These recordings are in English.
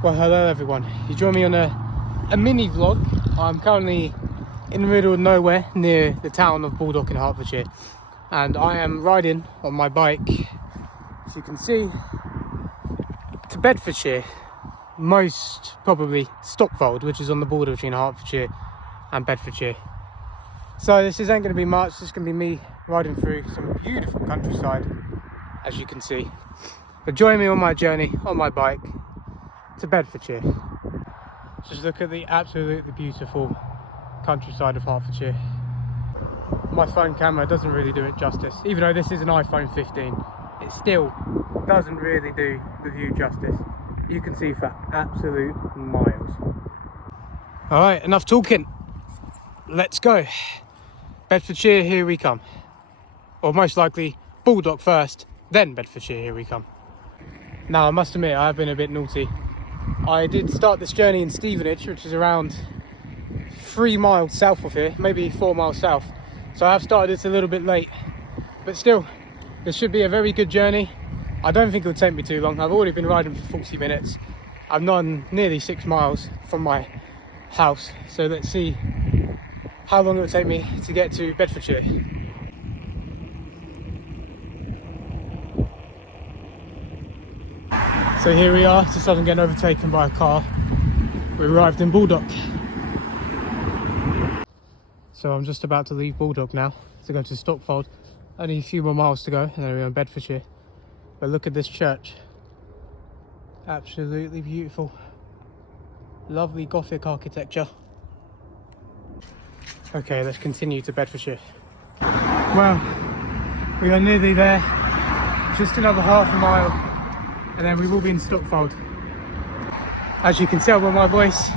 Well, hello everyone. You join me on a mini vlog. I'm currently in the middle of nowhere near the town of Baldock in Hertfordshire, and I am riding on my bike, as you can see, to Bedfordshire, most probably Stockfold, which is on the border between Hertfordshire and Bedfordshire. So this isn't going to be much. This is going to be me riding through some beautiful countryside, as you can see. But join me on my journey on my bike to Bedfordshire. Just look at the absolutely beautiful countryside of Hertfordshire. My phone camera doesn't really do it justice. Even though this is an iPhone 15, it still doesn't really do the view justice. You can see for absolute miles. Alright, enough talking. Let's go. Bedfordshire, here we come. Or most likely Baldock first, then Bedfordshire, here we come. Now I must admit, I have been a bit naughty. I did start this journey in Stevenage, which is around 3 miles south of here, maybe 4 miles south. So I have started this a little bit late, but still, this should be a very good journey. I don't think it'll take me too long. I've already been riding for 40 minutes. I've done nearly 6 miles from my house. So let's see how long it will take me to get to Bedfordshire. So here we are, just having getting overtaken by a car. We arrived in Baldock. So I'm just about to leave Baldock now to go to Stockfold. Only a few more miles to go and then we're in Bedfordshire. But look at this church. Absolutely beautiful. Lovely Gothic architecture. Okay, let's continue to Bedfordshire. Well, we are nearly there. Just another half a mile. And then we will be in Stockfold. As you can tell by my voice,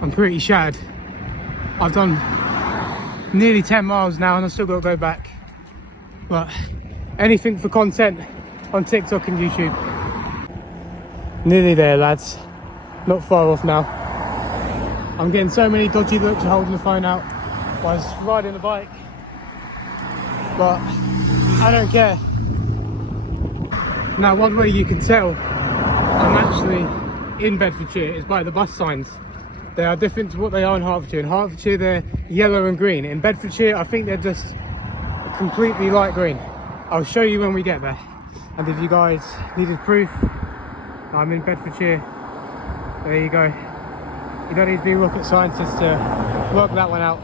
I'm pretty shattered. I've done nearly 10 miles now and I've still got to go back. But anything for content on TikTok and YouTube. Nearly there, lads. Not far off now. I'm getting so many dodgy looks of holding the phone out while I was riding the bike. But I don't care. Now, one way you can tell I'm actually in Bedfordshire is by the bus signs. They are different to what they are in Hertfordshire. In Hertfordshire, they're yellow and green. In Bedfordshire, I think they're just completely light green. I'll show you when we get there. And if you guys needed proof, I'm in Bedfordshire. There you go. You don't need to be a rocket scientist to work that one out.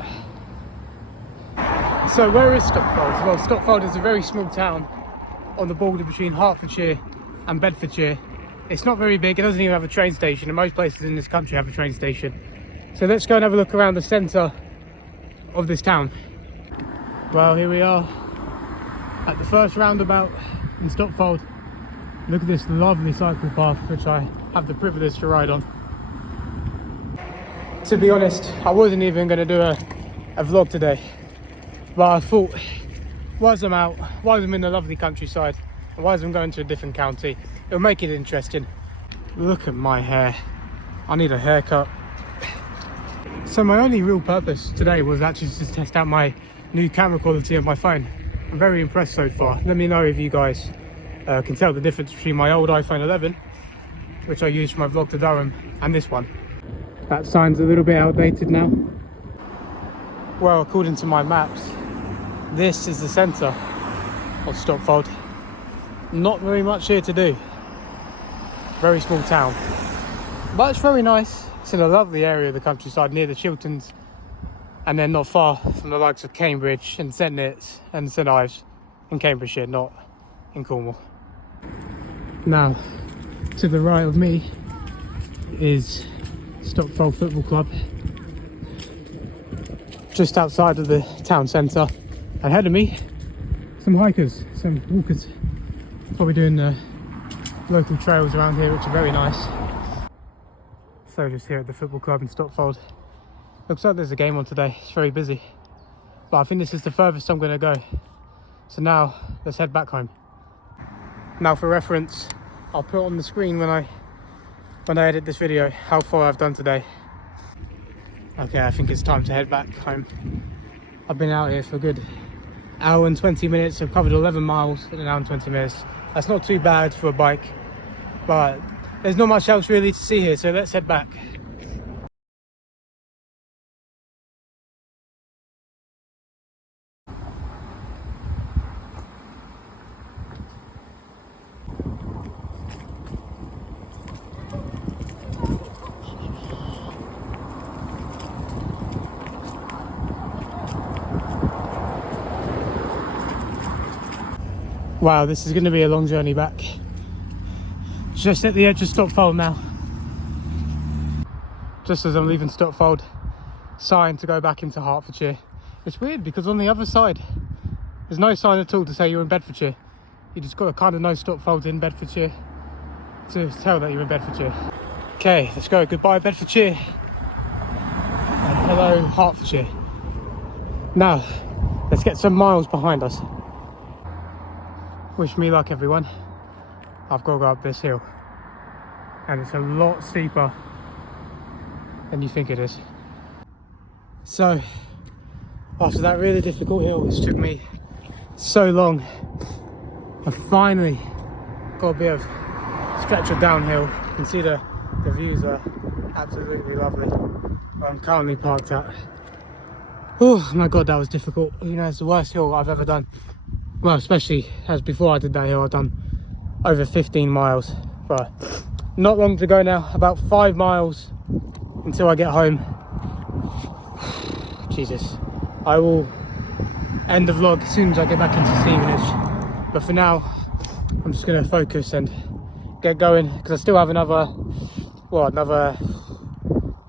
So where is Stockfold? Well, Stockfold is a very small town on the border between Hertfordshire and Bedfordshire. It's not very big, it doesn't even have a train station, and most places in this country have a train station. So let's go and have a look around the centre of this town. Well, here we are at the first roundabout in Stockfold. Look at this lovely cycle path which I have the privilege to ride on. To be honest, I wasn't even going to do a vlog today, but I thought, whilst I'm out, whilst I'm in the lovely countryside, and whilst I'm going to a different county, it'll make it interesting. Look at my hair. I need a haircut. So my only real purpose today was actually to test out my new camera quality of my phone. I'm very impressed so far. Let me know if you guys can tell the difference between my old iPhone 11, which I used for my vlog to Durham, and this one. That sign's a little bit outdated now. Well, according to my maps, this is the centre of Stockfold. Not very much here to do. Very small town. But it's very nice. It's in a lovely area of the countryside near the Chilterns. And then not far from the likes of Cambridge and St Neots and St Ives in Cambridgeshire, not in Cornwall. Now, to the right of me is Stockfold Football Club. Just outside of the town centre. Ahead of me, some hikers, some walkers, probably doing the local trails around here, which are very nice. So just here at the football club in Stockfold. Looks like there's a game on today. It's very busy, but I think this is the furthest I'm going to go. So now let's head back home. Now for reference, I'll put on the screen when I edit this video how far I've done today. Okay, I think it's time to head back home. I've been out here for a good hour and 20 minutes. I've covered 11 miles in an hour and 20 minutes. That's not too bad for a bike, but there's not much else really to see here, so let's head back. Wow, this is going to be a long journey back. Just at the edge of Stopfold now. Just as I'm leaving Stopfold, sign to go back into Hertfordshire. It's weird because on the other side, there's no sign at all to say you're in Bedfordshire. You just got to kind of know Stopfold's in Bedfordshire to tell that you're in Bedfordshire. Okay, let's go. Goodbye, Bedfordshire. Hello, Hertfordshire. Now, let's get some miles behind us. Wish me luck, everyone. I've got to go up this hill, and it's a lot steeper than you think it is. So, after that really difficult hill, which took me so long, I finally got a bit of stretch of downhill. You can see the views are absolutely lovely. Where I'm currently parked at. Oh my god, that was difficult. You know, it's the worst hill I've ever done. Well, especially as before I did that hill, I've done over 15 miles. But not long to go now, about 5 miles until I get home. Jesus. I will end the vlog as soon as I get back into Stevenage. But for now, I'm just going to focus and get going, because I still have another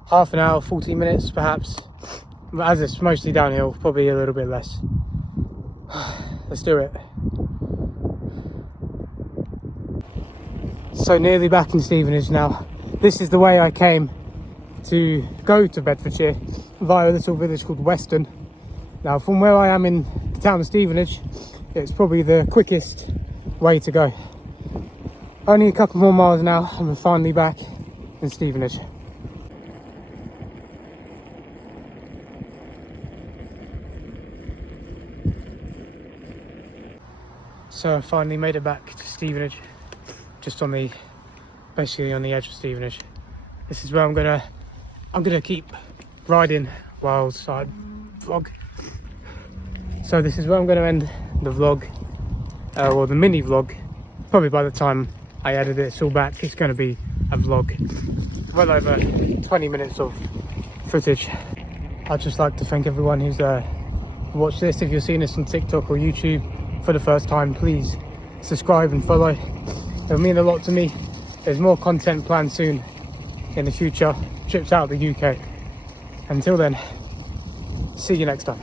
half an hour, 40 minutes perhaps. But as it's mostly downhill, probably a little bit less. Let's do it. So nearly back in Stevenage now. This is the way I came to go to Bedfordshire, via a little village called Weston. Now from where I am in the town of Stevenage, it's probably the quickest way to go. Only a couple more miles now and we're finally back in Stevenage. So I finally made it back to Stevenage, just basically on the edge of Stevenage. This is where I'm gonna keep riding whilst I vlog. So this is where I'm gonna end the vlog, or the mini vlog. Probably by the time I edit it all back, it's gonna be a vlog. Well over 20 minutes of footage. I'd just like to thank everyone who's watched this. If you're seeing this on TikTok or YouTube for the first time, please subscribe and follow. It'll mean a lot to me. There's more content planned soon in the future, trips out of the UK. Until then, see you next time.